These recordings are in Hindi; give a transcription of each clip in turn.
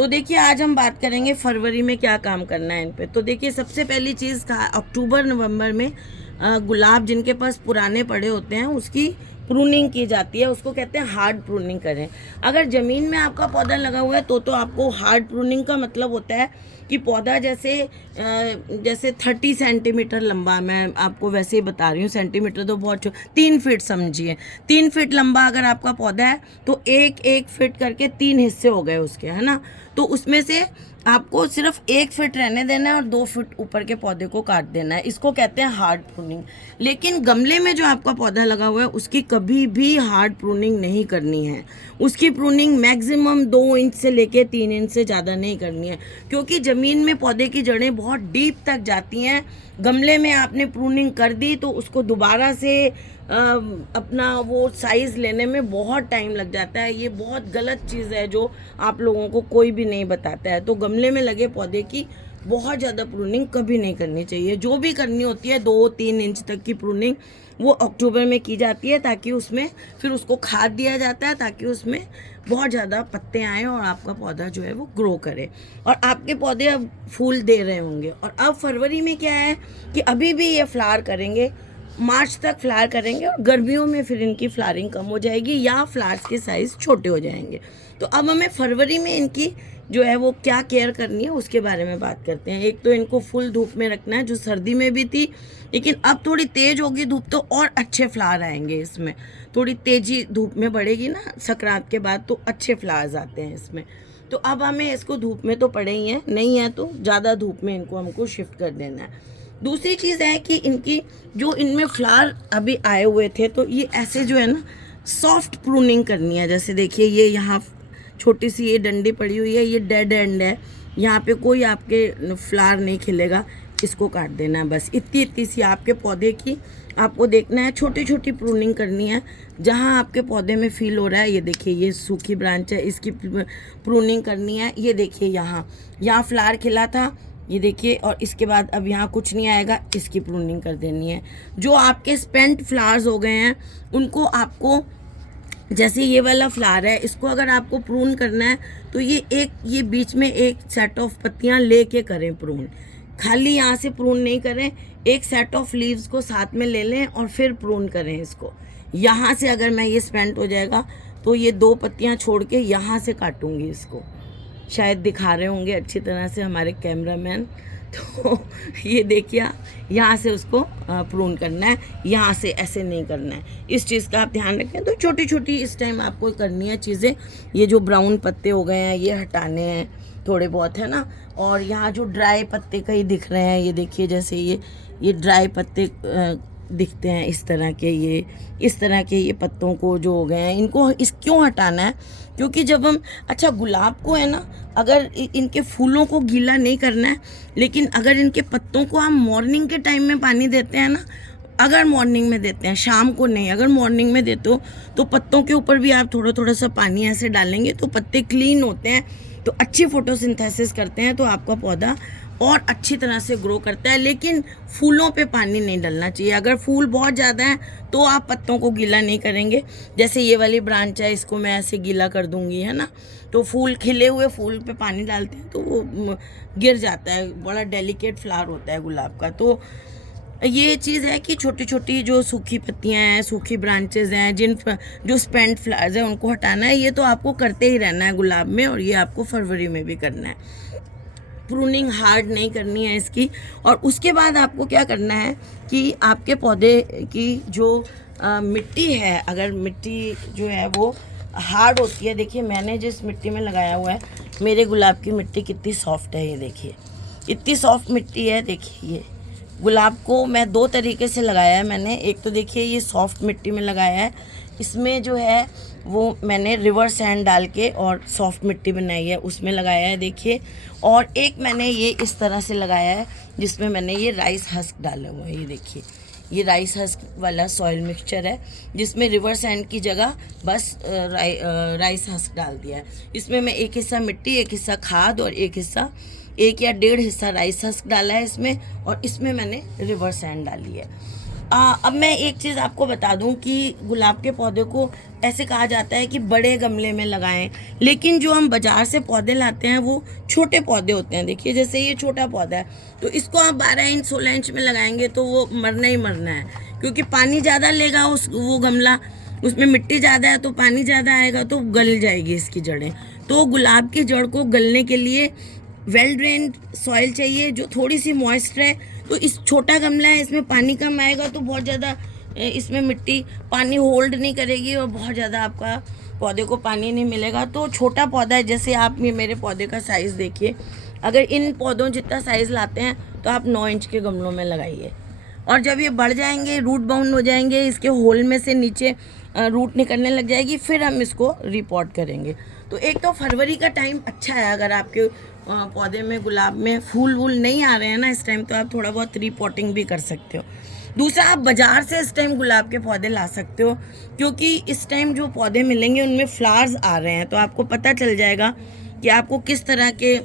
तो देखिए आज हम बात करेंगे फरवरी में क्या काम करना है इन पे। तो देखिए सबसे पहली चीज़ अक्टूबर नवंबर में गुलाब जिनके पास पुराने पड़े होते हैं उसकी प्रूनिंग की जाती है, उसको कहते हैं हार्ड प्रूनिंग करें। अगर ज़मीन में आपका पौधा लगा हुआ है तो आपको हार्ड प्रूनिंग का मतलब होता है कि पौधा जैसे 30 सेंटीमीटर लंबा, मैं आपको वैसे ही बता रही हूँ, सेंटीमीटर तो बहुत 3 फीट समझिए, 3 फीट लंबा अगर आपका पौधा है तो एक फीट करके 3 हिस्से हो गए उसके, है ना। तो उसमें से आपको सिर्फ 1 फीट रहने देना है और 2 फीट ऊपर के पौधे को काट देना है, इसको कहते हैं हार्ड प्रूनिंग। लेकिन गमले में जो आपका पौधा लगा हुआ है उसकी कभी भी हार्ड प्रूनिंग नहीं करनी है। उसकी प्रूनिंग मैक्सिमम 2 इंच से लेके 3 इंच से ज़्यादा नहीं करनी है, क्योंकि ज़मीन में पौधे की जड़ें बहुत डीप तक जाती हैं। गमले में आपने प्रूनिंग कर दी तो उसको दोबारा से अपना वो साइज़ लेने में बहुत टाइम लग जाता है। ये बहुत गलत चीज़ है जो आप लोगों को कोई भी नहीं बताता है। तो गमले में लगे पौधे की बहुत ज़्यादा प्रूनिंग कभी नहीं करनी चाहिए। जो भी करनी होती है 2-3 इंच तक की प्रूनिंग वो अक्टूबर में की जाती है, ताकि उसमें फिर उसको खाद दिया जाता है ताकि उसमें बहुत ज़्यादा पत्ते आएँ और आपका पौधा जो है वो ग्रो करे और आपके पौधे अब फूल दे रहे होंगे। और अब फरवरी में क्या है कि अभी भी ये फ्लावर करेंगे, मार्च तक फ्लावर करेंगे और गर्मियों में फिर इनकी फ्लावरिंग कम हो जाएगी या फ्लावर्स के साइज़ छोटे हो जाएंगे। तो अब हमें फरवरी में इनकी जो है वो क्या केयर करनी है उसके बारे में बात करते हैं। एक तो इनको फुल धूप में रखना है, जो सर्दी में भी थी, लेकिन अब थोड़ी तेज़ होगी धूप तो और अच्छे फ्लावर आएंगे इसमें। थोड़ी तेज़ी धूप में बढ़ेगी ना संक्रांत के बाद तो अच्छे फ्लावर्स आते हैं इसमें। तो अब हमें इसको धूप में तो पड़े ही हैं, नहीं है तो ज़्यादा धूप में इनको हमको शिफ्ट कर देना है। दूसरी चीज़ है कि इनकी जो इनमें फ्लावर अभी आए हुए थे तो ये ऐसे जो है ना सॉफ्ट प्रूनिंग करनी है। जैसे देखिए ये यहाँ छोटी सी ये डंडी पड़ी हुई है, ये डेड एंड है, यहाँ पे कोई आपके फ्लावर नहीं खिलेगा, इसको काट देना है बस। इतनी सी आपके पौधे की आपको देखना है, छोटी छोटी प्रूनिंग करनी है जहाँ आपके पौधे में फील हो रहा है। ये देखिए ये सूखी ब्रांच है, इसकी प्रूनिंग करनी है। ये देखिए यहाँ फ्लावर खिला था, ये देखिए, और इसके बाद अब यहाँ कुछ नहीं आएगा, इसकी प्रूनिंग कर देनी है। जो आपके स्पेंट फ्लावर्स हो गए हैं उनको आपको, जैसे ये वाला फ्लावर है, इसको अगर आपको प्रून करना है तो ये बीच में एक सेट ऑफ पत्तियाँ लेके करें प्रून, खाली यहाँ से प्रून नहीं करें। एक सेट ऑफ लीव्स को साथ में ले लें और फिर प्रून करें इसको। यहाँ से अगर मैं ये स्पेंट हो जाएगा तो ये 2 पत्तियाँ छोड़ के यहाँ से काटूंगी इसको, शायद दिखा रहे होंगे अच्छी तरह से हमारे कैमरामैन। तो ये देखिए यहाँ से उसको प्रून करना है, यहाँ से ऐसे नहीं करना है। इस चीज़ का आप ध्यान रखें। तो छोटी छोटी इस टाइम आपको करनी है चीज़ें। ये जो ब्राउन पत्ते हो गए हैं ये हटाने हैं थोड़े बहुत, है ना। और यहाँ जो ड्राई पत्ते कहीं दिख रहे हैं, ये देखिए जैसे ये ड्राई पत्ते दिखते हैं इस तरह के ये पत्तों को जो हो गए हैं, इनको क्यों हटाना है, क्योंकि जब हम गुलाब को है ना, अगर इनके फूलों को गीला नहीं करना है, लेकिन अगर इनके पत्तों को हम मॉर्निंग के टाइम में पानी देते हैं ना, अगर मॉर्निंग में देते हैं, शाम को नहीं, अगर मॉर्निंग में देते हो तो पत्तों के ऊपर भी आप थोड़ा थोड़ा सा पानी ऐसे डालेंगे तो पत्ते क्लीन होते हैं, तो अच्छी फोटोसिंथेसिस करते हैं, तो आपका पौधा और अच्छी तरह से ग्रो करता है। लेकिन फूलों पे पानी नहीं डलना चाहिए। अगर फूल बहुत ज़्यादा है तो आप पत्तों को गीला नहीं करेंगे। जैसे ये वाली ब्रांच है, इसको मैं ऐसे गीला कर दूंगी, है ना। तो फूल, खिले हुए फूल पे पानी डालते हैं तो वो गिर जाता है, बड़ा डेलिकेट फ्लावर होता है गुलाब का। तो ये चीज़ है कि छोटी छोटी जो सूखी पत्तियां हैं, सूखी ब्रांचेज हैं, जो स्पेंट फ्लावर्स हैं, उनको हटाना है। ये तो आपको करते ही रहना है गुलाब में, और ये आपको फरवरी में भी करना है। प्रूनिंग हार्ड नहीं करनी है इसकी। और उसके बाद आपको क्या करना है कि आपके पौधे की जो मिट्टी है, अगर मिट्टी जो है वो हार्ड होती है, देखिए मैंने जिस मिट्टी में लगाया हुआ है, मेरे गुलाब की मिट्टी कितनी सॉफ्ट है, ये देखिए इतनी सॉफ्ट मिट्टी है। देखिए ये गुलाब को मैं 2 तरीके से लगाया है मैंने। एक तो देखिए ये सॉफ्ट मिट्टी में लगाया है, इसमें जो है वो मैंने रिवर सैंड डाल के और सॉफ्ट मिट्टी बनाई है, उसमें लगाया है देखिए। और एक मैंने ये इस तरह से लगाया है जिसमें मैंने ये राइस हस्क डाला हुआ है। ये देखिए ये राइस हस्क वाला सॉइल मिक्सचर है, जिसमें रिवर सैंड की जगह बस राइस हस्क डाल दिया है। इसमें मैं एक हिस्सा मिट्टी, एक हिस्सा खाद और एक या 1.5 हिस्सा राइस हस्क डाला है इसमें, और इसमें मैंने रिवर सैंड डाली है। अब मैं एक चीज़ आपको बता दूं कि गुलाब के पौधे को ऐसे कहा जाता है कि बड़े गमले में लगाएं, लेकिन जो हम बाज़ार से पौधे लाते हैं वो छोटे पौधे होते हैं। देखिए जैसे ये छोटा पौधा है, तो इसको आप 12 इंच 16 इंच में लगाएंगे तो वो मरना ही मरना है, क्योंकि पानी ज़्यादा लेगा वो गमला, उसमें मिट्टी ज़्यादा है तो पानी ज़्यादा आएगा तो गल जाएगी इसकी जड़ें। तो गुलाब की जड़ को गलने के लिए वेल ड्रेन्ड सॉइल चाहिए जो थोड़ी सी मॉइस्ट है। तो इस छोटा गमला है, इसमें पानी कम आएगा तो बहुत ज़्यादा इसमें मिट्टी पानी होल्ड नहीं करेगी और बहुत ज़्यादा आपका पौधे को पानी नहीं मिलेगा। तो छोटा पौधा है, जैसे आप ये मेरे पौधे का साइज़ देखिए, अगर इन पौधों जितना साइज़ लाते हैं तो आप 9 इंच के गमलों में लगाइए, और जब ये बढ़ जाएंगे, रूट बाउंड हो जाएंगे, इसके होल में से नीचे रूट निकलने लग जाएगी, फिर हम इसको रिपोर्ट करेंगे। तो एक तो फरवरी का टाइम अच्छा है, अगर आपके पौधे में गुलाब में फूल वूल नहीं आ रहे हैं ना इस टाइम, तो आप थोड़ा बहुत रिपोर्टिंग भी कर सकते हो। दूसरा, आप बाज़ार से इस टाइम गुलाब के पौधे ला सकते हो, क्योंकि इस टाइम जो पौधे मिलेंगे उनमें फ्लावर्स आ रहे हैं, तो आपको पता चल जाएगा कि आपको किस तरह के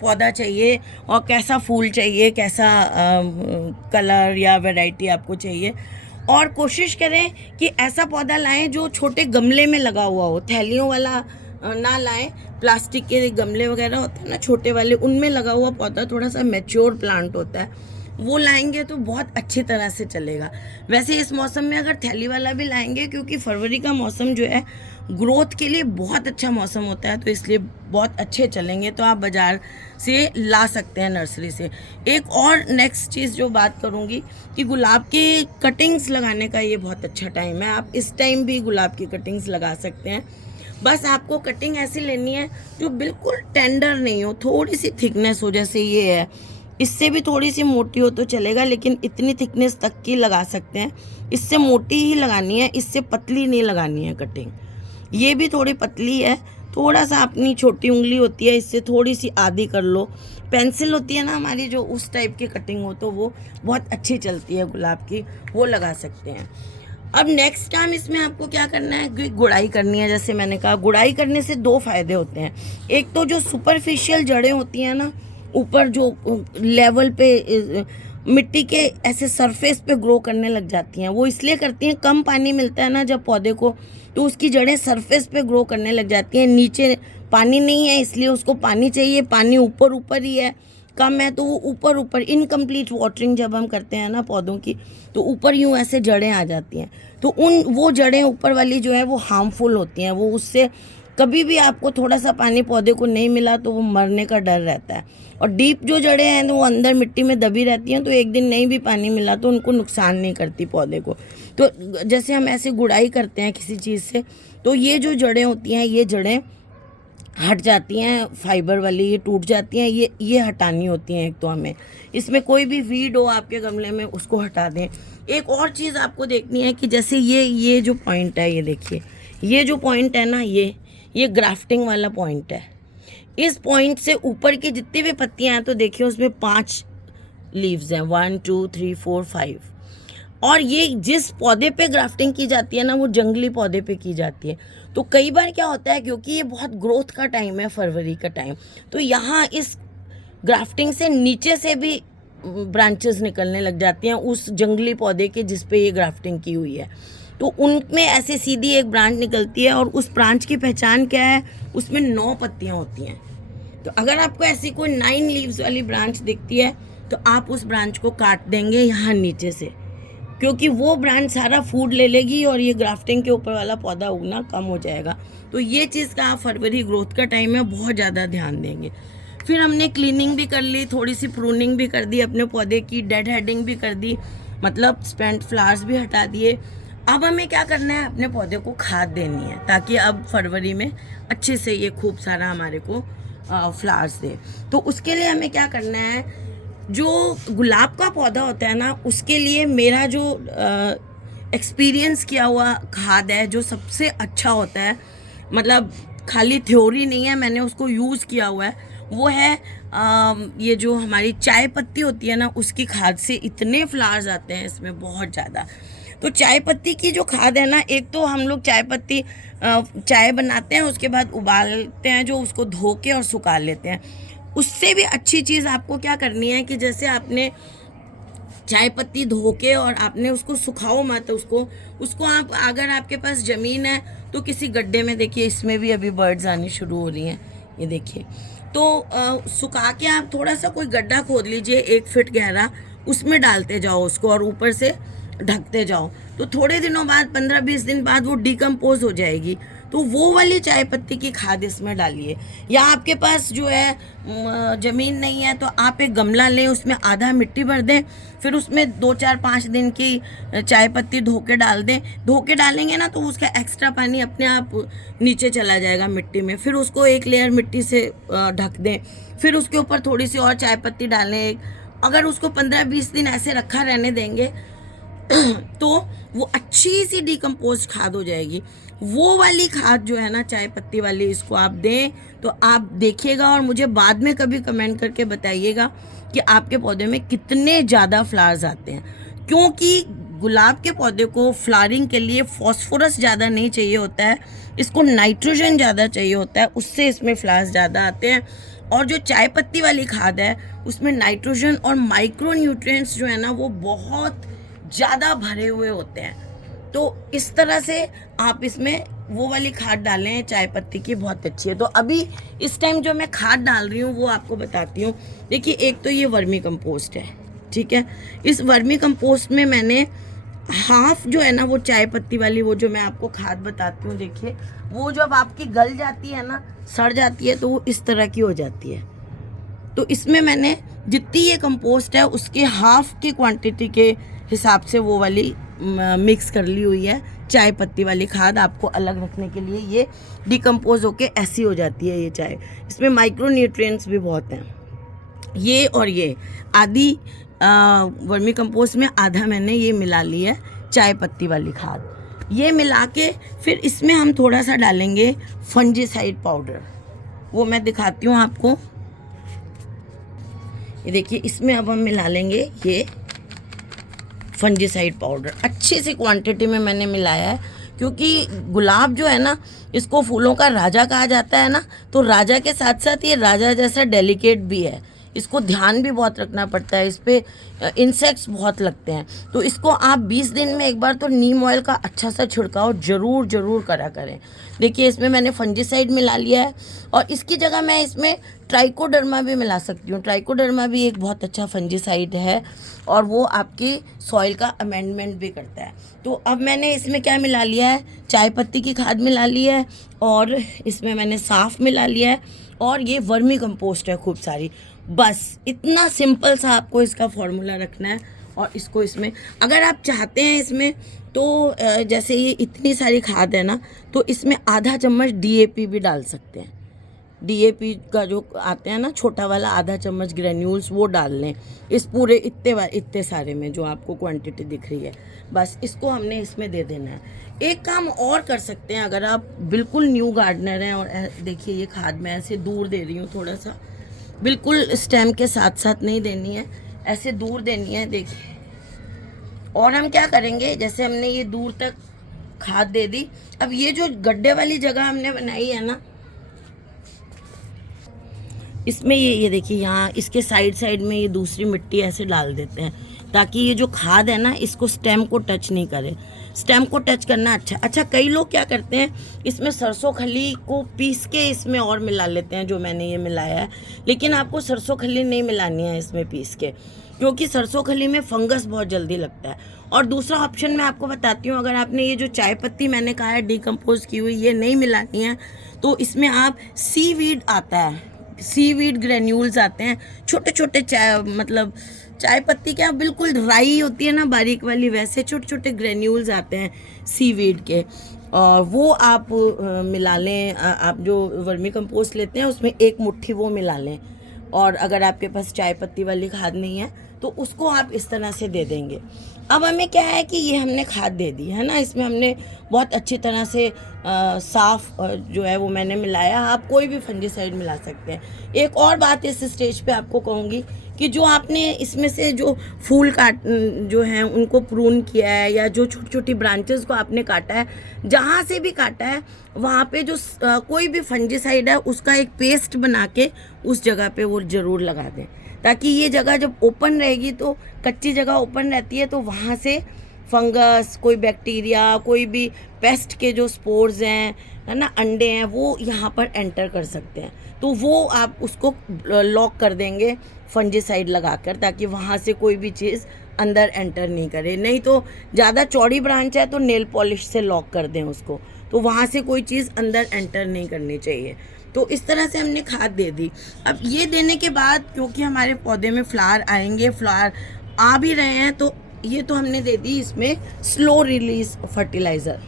पौधा चाहिए और कैसा फूल चाहिए, कैसा कलर या वैरायटी आपको चाहिए। और कोशिश करें कि ऐसा पौधा लाएं जो छोटे गमले में लगा हुआ हो, थैलियों वाला ना लाएं। प्लास्टिक के गमले वगैरह होते हैं ना छोटे वाले, उनमें लगा हुआ पौधा थोड़ा सा मैच्योर प्लांट होता है, वो लाएंगे तो बहुत अच्छी तरह से चलेगा। वैसे इस मौसम में अगर थैली वाला भी लाएंगे, क्योंकि फरवरी का मौसम जो है ग्रोथ के लिए बहुत अच्छा मौसम होता है, तो इसलिए बहुत अच्छे चलेंगे, तो आप बाज़ार से ला सकते हैं, नर्सरी से। एक और नेक्स्ट चीज़ जो बात करूँगी कि गुलाब के कटिंग्स लगाने का ये बहुत अच्छा टाइम है। आप इस टाइम भी गुलाब की कटिंग्स लगा सकते हैं। बस आपको कटिंग ऐसी लेनी है जो बिल्कुल टेंडर नहीं हो, थोड़ी सी थिकनेस हो, जैसे ये है, इससे भी थोड़ी सी मोटी हो तो चलेगा, लेकिन इतनी थिकनेस तक की लगा सकते हैं। इससे मोटी ही लगानी है, इससे पतली नहीं लगानी है कटिंग। ये भी थोड़ी पतली है, थोड़ा सा अपनी छोटी उंगली होती है, इससे थोड़ी सी आधी कर लो। पेंसिल होती है ना हमारी, जो उस टाइप की कटिंग हो तो वो बहुत अच्छी चलती है गुलाब की, वो लगा सकते हैं। अब नेक्स्ट टाइम इसमें आपको क्या करना है, गुड़ाई करनी है। जैसे मैंने कहा, गुड़ाई करने से 2 फायदे होते हैं। एक तो जो सुपरफिशियल जड़ें होती हैं ना, ऊपर जो लेवल पे मिट्टी के ऐसे सरफेस पे ग्रो करने लग जाती हैं, वो इसलिए करती हैं, कम पानी मिलता है ना जब पौधे को, तो उसकी जड़ें सरफेस पे ग्रो करने लग जाती हैं। नीचे पानी नहीं है इसलिए उसको पानी चाहिए, पानी ऊपर ऊपर ही है, कम है तो वो ऊपर ऊपर, इनकम्प्लीट वाटरिंग जब हम करते हैं ना पौधों की, तो ऊपर यूँ ऐसे जड़ें आ जाती हैं। तो वो जड़ें ऊपर वाली जो है वो हार्मफुल होती हैं, वो उससे कभी भी आपको थोड़ा सा पानी पौधे को नहीं मिला तो वो मरने का डर रहता है। और डीप जो जड़ें हैं तो वो अंदर मिट्टी में दबी रहती हैं, तो एक दिन नहीं भी पानी मिला तो उनको नुकसान नहीं करती पौधे को। तो जैसे हम ऐसे गुड़ाई करते हैं किसी चीज़ से, तो ये जो जड़ें होती हैं, ये जड़ें हट जाती हैं, फाइबर वाली ये टूट जाती हैं, ये हटानी होती हैं। एक तो हमें इसमें कोई भी वीड हो आपके गमले में उसको हटा दें। एक और चीज़ आपको देखनी है कि जैसे ये जो पॉइंट है, ये देखिए, ये जो पॉइंट है ना, ये ग्राफ्टिंग वाला पॉइंट है। इस पॉइंट से ऊपर की जितनी भी पत्तियां हैं तो देखिए उसमें 5 लीव्स हैं, 1 2 3 4 5। और ये जिस पौधे पे ग्राफ्टिंग की जाती है ना, वो जंगली पौधे पे की जाती है। तो कई बार क्या होता है, क्योंकि ये बहुत ग्रोथ का टाइम है, फरवरी का टाइम, तो यहाँ इस ग्राफ्टिंग से नीचे से भी ब्रांचेस निकलने लग जाती हैं उस जंगली पौधे के जिस पे ये ग्राफ्टिंग की हुई है। तो उनमें ऐसे सीधी एक ब्रांच निकलती है, और उस ब्रांच की पहचान क्या है, उसमें 9 पत्तियाँ होती हैं। तो अगर आपको ऐसी कोई 9 लीव्स वाली ब्रांच दिखती है तो आप उस ब्रांच को काट देंगे यहाँ नीचे से, क्योंकि वो ब्रांच सारा फूड ले लेगी और ये ग्राफ्टिंग के ऊपर वाला पौधा उगना कम हो जाएगा। तो ये चीज़ का आप फरवरी ग्रोथ का टाइम है, बहुत ज़्यादा ध्यान देंगे। फिर हमने क्लीनिंग भी कर ली, थोड़ी सी प्रूनिंग भी कर दी अपने पौधे की, डेड हेडिंग भी कर दी, मतलब स्पेंट फ्लावर्स भी हटा दिए। अब हमें क्या करना है, अपने पौधे को खाद देनी है, ताकि अब फरवरी में अच्छे से ये खूब सारा हमारे को फ्लावर्स दे। तो उसके लिए हमें क्या करना है, जो गुलाब का पौधा होता है ना, उसके लिए मेरा जो एक्सपीरियंस किया हुआ खाद है जो सबसे अच्छा होता है, मतलब खाली थ्योरी नहीं है, मैंने उसको यूज़ किया हुआ है, वो है ये जो हमारी चाय पत्ती होती है ना, उसकी खाद से इतने फ्लावर्स आते हैं इसमें बहुत ज़्यादा। तो चाय पत्ती की जो खाद है ना, एक तो हम लोग चाय पत्ती चाय बनाते हैं, उसके बाद उबालते हैं, जो उसको धो के और सुखा लेते हैं। उससे भी अच्छी चीज़ आपको क्या करनी है कि जैसे आपने चाय पत्ती धो के और आपने उसको सुखाओ मत, उसको आप, अगर आपके पास ज़मीन है तो किसी गड्ढे में, देखिए इसमें भी अभी बर्ड्स आनी शुरू हो रही हैं, ये देखिए। तो सुखा के आप थोड़ा सा कोई गड्ढा खोद लीजिए 1 फीट गहरा, उसमें डालते जाओ उसको और ऊपर से ढकते जाओ, तो थोड़े दिनों बाद 15-20 दिन बाद वो डिकम्पोज हो जाएगी। तो वो वाली चाय पत्ती की खाद इसमें डालिए। या आपके पास जो है ज़मीन नहीं है तो आप एक गमला लें, उसमें आधा मिट्टी भर दें, फिर उसमें 2-4-5 दिन की चाय पत्ती धो के डाल दें। धो के डालेंगे ना तो उसका एक्स्ट्रा पानी अपने आप नीचे चला जाएगा मिट्टी में। फिर उसको एक लेयर मिट्टी से ढक दें, फिर उसके ऊपर थोड़ी सी और चाय पत्ती डालें। अगर उसको 15-20 दिन ऐसे रखा रहने देंगे तो वो अच्छी सी डिकम्पोज खाद हो जाएगी। वो वाली खाद जो है ना चाय पत्ती वाली, इसको आप दें तो आप देखिएगा और मुझे बाद में कभी कमेंट करके बताइएगा कि आपके पौधे में कितने ज़्यादा फ्लावर्स आते हैं। क्योंकि गुलाब के पौधे को फ्लावरिंग के लिए फॉस्फोरस ज़्यादा नहीं चाहिए होता है, इसको नाइट्रोजन ज़्यादा चाहिए होता है, उससे इसमें फ्लावर्स ज़्यादा आते हैं। और जो चाय पत्ती वाली खाद है उसमें नाइट्रोजन और माइक्रो न्यूट्रिएंट्स जो है ना वो बहुत ज़्यादा भरे हुए होते हैं। तो इस तरह से आप इसमें वो वाली खाद डालें चाय पत्ती की, बहुत अच्छी है। तो अभी इस टाइम जो मैं खाद डाल रही हूँ वो आपको बताती हूँ। देखिए एक तो ये वर्मी कंपोस्ट है, ठीक है। इस वर्मी कंपोस्ट में मैंने हाफ जो है ना वो चाय पत्ती वाली, वो जो मैं आपको खाद बताती हूँ, देखिए वो जब आपकी गल जाती है ना, सड़ जाती है, तो वो इस तरह की हो जाती है। तो इसमें मैंने जितनी ये कंपोस्ट है उसके हाफ की क्वांटिटी के हिसाब से वो वाली मिक्स कर ली हुई है चाय पत्ती वाली खाद, आपको अलग रखने के लिए। ये डिकम्पोज होके ऐसी हो जाती है ये चाय। इसमें माइक्रो न्यूट्रिएंट्स भी बहुत हैं। ये और ये आधी वर्मी कंपोस्ट में आधा मैंने ये मिला ली है चाय पत्ती वाली खाद। ये मिला के फिर इसमें हम थोड़ा सा डालेंगे फंजीसाइड पाउडर, वो मैं दिखाती हूँ आपको। ये देखिए इसमें अब हम मिला लेंगे ये फंजीसाइड पाउडर। अच्छी सी क्वांटिटी में मैंने मिलाया है, क्योंकि गुलाब जो है ना इसको फूलों का राजा कहा जाता है ना, तो राजा के साथ साथ ये राजा जैसा डेलिकेट भी है, इसको ध्यान भी बहुत रखना पड़ता है, इस पर इंसेक्ट्स बहुत लगते हैं। तो इसको आप 20 दिन में एक बार तो नीम ऑयल का अच्छा सा छिड़काव ज़रूर करा करें। देखिए इसमें मैंने फंजीसाइड मिला लिया है और इसकी जगह मैं इसमें ट्राइकोडर्मा भी मिला सकती हूँ। ट्राइकोडर्मा भी एक बहुत अच्छा फंजीसाइड है और वो आपकी सॉइल का अमेंडमेंट भी करता है। तो अब मैंने इसमें क्या मिला लिया है, चाय पत्ती की खाद मिला ली है और इसमें मैंने साफ़ मिला लिया है और ये वर्मी कंपोस्ट है खूब सारी। बस इतना सिंपल सा आपको इसका फॉर्मूला रखना है। और इसको इसमें अगर आप चाहते हैं इसमें तो जैसे ये इतनी सारी खाद है ना, तो इसमें आधा चम्मच DAP भी डाल सकते हैं। DAP का जो आते हैं ना छोटा वाला, आधा चम्मच ग्रेन्यूल्स, वो डाल लें इस पूरे इतने सारे में जो आपको क्वांटिटी दिख रही है। बस इसको हमने इसमें दे देना है। एक काम और कर सकते हैं, अगर आप बिल्कुल न्यू गार्डनर हैं और देखिए ये खाद मैं ऐसे दूर दे रही हूँ, थोड़ा सा बिल्कुल स्टेम के साथ साथ नहीं देनी है, ऐसे दूर देनी है, देखिए। और हम क्या करेंगे, जैसे हमने ये दूर तक खाद दे दी, अब ये जो गड्ढे वाली जगह हमने बनाई है ना, इसमें ये देखिए यहाँ इसके साइड में ये दूसरी मिट्टी ऐसे डाल देते हैं ताकि ये जो खाद है ना इसको स्टेम को टच नहीं करे। स्टेम को टच करना अच्छा। कई लोग क्या करते हैं, इसमें सरसों खली को पीस के इसमें और मिला लेते हैं, जो मैंने ये मिलाया है। लेकिन आपको सरसों खली नहीं मिलानी है इसमें पीस के, क्योंकि सरसों खली में फंगस बहुत जल्दी लगता है। और दूसरा ऑप्शन मैं आपको बताती हूँ, अगर आपने ये जो चाय पत्ती मैंने कहा है डिकम्पोज की हुई, ये नहीं मिलानी है, तो इसमें आप सीवीड आता है, सीवीड ग्रेन्यूल्स आते हैं, छोटे छोटे चाय पत्ती क्या बिल्कुल ड्राई होती है ना बारीक वाली, वैसे छोटे छोटे ग्रेन्यूल्स आते हैं सीवीड के, और वो आप मिला लें। आप जो वर्मी कंपोस्ट लेते हैं उसमें 1 मुट्ठी वो मिला लें। और अगर आपके पास चाय पत्ती वाली खाद नहीं है तो उसको आप इस तरह से दे देंगे। अब हमें क्या है कि ये हमने खाद दे दी है ना, इसमें हमने बहुत अच्छी तरह से साफ जो है वो मैंने मिलाया। आप कोई भी फंजीसाइड मिला सकते हैं। एक और बात इस स्टेज पे आपको कहूँगी कि जो आपने इसमें से जो फूल काट जो हैं उनको प्रून किया है, या जो छोटी छोटी ब्रांचेस को आपने काटा है, जहाँ से भी काटा है वहाँ पे जो कोई भी फंजीसाइड है उसका एक पेस्ट बना के उस जगह पे वो ज़रूर लगा दें, ताकि ये जगह जब ओपन रहेगी तो कच्ची जगह ओपन रहती है तो वहाँ से फंगस, कोई बैक्टीरिया, कोई भी पेस्ट के जो स्पोर्स हैं है ना, अंडे हैं, वो यहाँ पर एंटर कर सकते हैं। तो वो आप उसको लॉक कर देंगे फंजीसाइड लगाकर, ताकि वहाँ से कोई भी चीज़ अंदर एंटर नहीं करे। नहीं तो ज़्यादा चौड़ी ब्रांच है तो नेल पॉलिश से लॉक कर दें उसको, तो वहाँ से कोई चीज़ अंदर एंटर नहीं करनी चाहिए। तो इस तरह से हमने खाद दे दी। अब ये देने के बाद क्योंकि हमारे पौधे में फ्लावर आएंगे, फ्लावर आ भी रहे हैं, तो ये तो हमने दे दी इसमें स्लो रिलीज फर्टिलाइज़र।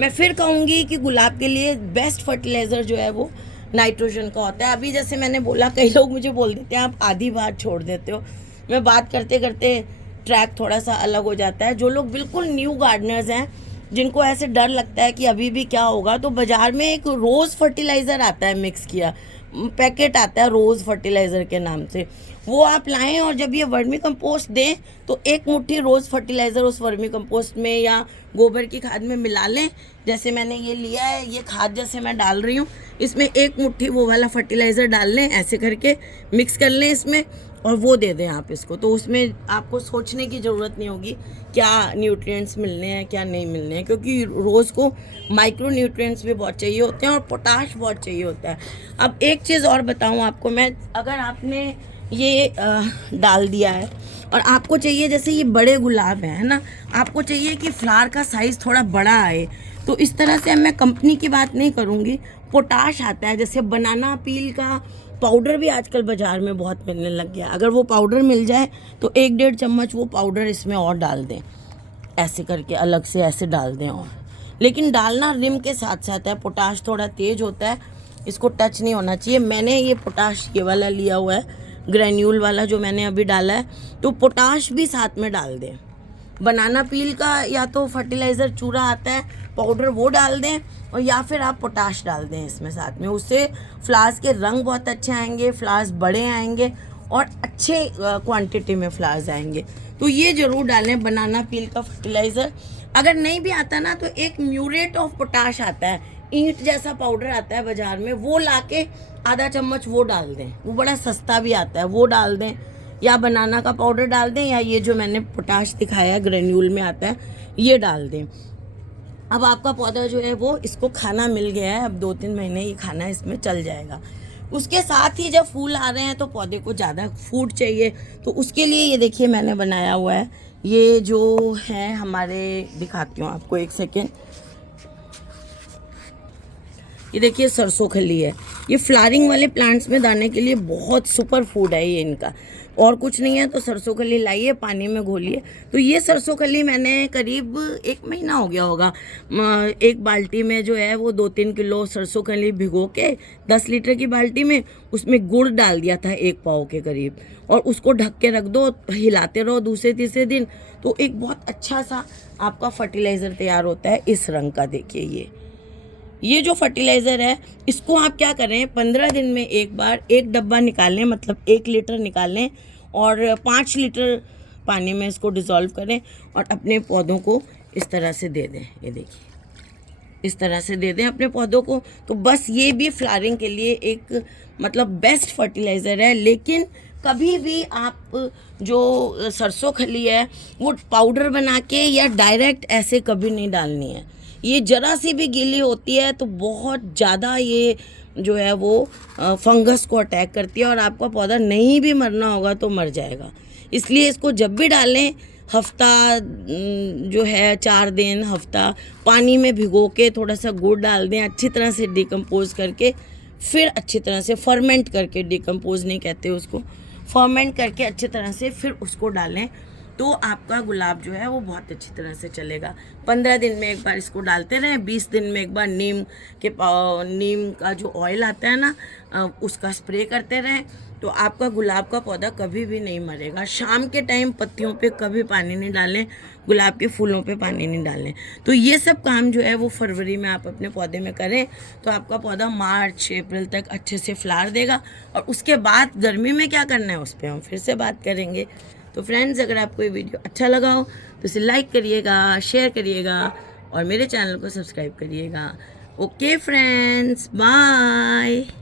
मैं फिर कहूँगी कि गुलाब के लिए बेस्ट फर्टिलाइज़र जो है वो नाइट्रोजन का होता है। अभी जैसे मैंने बोला, कई लोग मुझे बोल देते हैं आप आधी बात छोड़ देते हो। मैं बात करते करते ट्रैक थोड़ा सा अलग हो जाता है। जो लोग बिल्कुल न्यू गार्डनर्स हैं, जिनको ऐसे डर लगता है कि अभी भी क्या होगा, तो बाज़ार में एक रोज़ फर्टिलाइज़र आता है, मिक्स किया पैकेट आता है रोज़ फर्टिलाइज़र के नाम से, वो आप लाएं और जब ये वर्मी कंपोस्ट दें तो एक मुट्ठी रोज़ फर्टिलाइज़र उस वर्मी कंपोस्ट में या गोबर की खाद में मिला लें। जैसे मैंने ये लिया है, ये खाद जैसे मैं डाल रही हूँ, इसमें एक मुट्ठी वो वाला फर्टिलाइज़र डाल लें, ऐसे करके मिक्स कर लें इसमें, और वो दे दें आप इसको। तो उसमें आपको सोचने की ज़रूरत नहीं होगी क्या न्यूट्रिएंट्स मिलने हैं क्या नहीं मिलने हैं, क्योंकि रोज़ को माइक्रो न्यूट्रिएंट्स भी बहुत चाहिए होते हैं और पोटाश बहुत चाहिए होता है। अब एक चीज़ और बताऊं आपको मैं, अगर आपने ये डाल दिया है और आपको चाहिए, जैसे ये बड़े गुलाब है ना, आपको चाहिए कि फ्लावर का साइज़ थोड़ा बड़ा आए, तो इस तरह से मैं कंपनी की बात नहीं करूँगी, पोटाश आता है, जैसे बनाना पील का पाउडर भी आजकल बाज़ार में बहुत मिलने लग गया। अगर वो पाउडर मिल जाए तो 1-1.5 चम्मच वो पाउडर इसमें और डाल दें, ऐसे करके अलग से ऐसे डाल दें। और लेकिन डालना रिम के साथ साथ है, पोटाश थोड़ा तेज़ होता है, इसको टच नहीं होना चाहिए। मैंने ये पोटाश ये वाला लिया हुआ है, ग्रैन्यूल वाला जो मैंने अभी डाला है, तो पोटाश भी साथ में डाल दें। बनाना पील का या तो फर्टिलाइज़र चूरा आता है पाउडर, वो डाल दें, और या फिर आप पोटाश डाल दें इसमें साथ में। उससे फ्लावर्स के रंग बहुत अच्छे आएंगे, फ्लावर्स बड़े आएंगे और अच्छे क्वांटिटी में फ्लावर्स आएंगे। तो ये ज़रूर डालें बनाना पील का फर्टिलाइज़र। अगर नहीं भी आता ना, तो एक म्यूरेट ऑफ पोटाश आता है, ईंट जैसा पाउडर आता है बाज़ार में, वो लाके आधा चम्मच वो डाल दें, वो बड़ा सस्ता भी आता है, वो डाल दें, या बनाना का पाउडर डाल दें, या ये जो मैंने पोटाश दिखाया ग्रेन्यूल में आता है ये डाल दें। अब आपका पौधा जो है वो इसको खाना मिल गया है, अब 2-3 महीने ये खाना इसमें चल जाएगा। उसके साथ ही जब फूल आ रहे हैं तो पौधे को ज़्यादा फूड चाहिए, तो उसके लिए ये देखिए मैंने बनाया हुआ है, ये जो है हमारे, दिखाती हूँ आपको एक सेकेंड, ये देखिए सरसों खली है। ये फ्लावरिंग वाले प्लांट्स में दाने के लिए बहुत सुपर फूड है ये इनका, और कुछ नहीं है तो सरसों खली लाइए, पानी में घोलिए। तो ये सरसों खली मैंने करीब 1 महीना हो गया होगा, एक बाल्टी में जो है वो 2-3 किलो सरसों खली भिगो के 10 लीटर की बाल्टी में उसमें गुड़ डाल दिया था 1 पाव के करीब, और उसको ढक के रख दो, हिलाते रहो दूसरे-तीसरे दिन, तो एक बहुत अच्छा सा आपका फर्टिलाइज़र तैयार होता है इस रंग का। देखिए ये जो फर्टिलाइज़र है, इसको आप क्या करें, 15 दिन में एक बार 1 डब्बा निकालें, मतलब 1 लीटर निकालें और 5 लीटर पानी में इसको डिज़ोल्व करें और अपने पौधों को इस तरह से दे दें। ये देखिए इस तरह से दे दें अपने पौधों को। तो बस ये भी फ्लावरिंग के लिए एक मतलब बेस्ट फर्टिलाइज़र है। लेकिन कभी भी आप जो सरसों खली है वो पाउडर बना के या डायरेक्ट ऐसे कभी नहीं डालनी है। ये ज़रा सी भी गीली होती है तो बहुत ज़्यादा ये जो है वो फंगस को अटैक करती है और आपका पौधा नहीं भी मरना होगा तो मर जाएगा। इसलिए इसको जब भी डालें, हफ्ता जो है 4 दिन हफ्ता पानी में भिगो के थोड़ा सा गुड़ डाल दें, अच्छी तरह से डिकम्पोज करके, फिर अच्छी तरह से फर्मेंट करके, डिकम्पोज नहीं कहते उसको, फर्मेंट करके अच्छी तरह से फिर उसको डालें, तो आपका गुलाब जो है वो बहुत अच्छी तरह से चलेगा। 15 दिन में एक बार इसको डालते रहें, 20 दिन में एक बार नीम का जो ऑयल आता है ना उसका स्प्रे करते रहें। तो आपका गुलाब का पौधा कभी भी नहीं मरेगा। शाम के टाइम पत्तियों पे कभी पानी नहीं डालें, गुलाब के फूलों पे पानी नहीं डालें। तो ये सब काम जो है वो फरवरी में आप अपने पौधे में करें तो आपका पौधा मार्च अप्रैल तक अच्छे से फ्लावर देगा। और उसके बाद गर्मी में क्या करना है उस पर हम फिर से बात करेंगे। तो फ्रेंड्स, अगर आपको ये वीडियो अच्छा लगा हो तो इसे लाइक करिएगा, शेयर करिएगा और मेरे चैनल को सब्सक्राइब करिएगा। Okay friends, bye.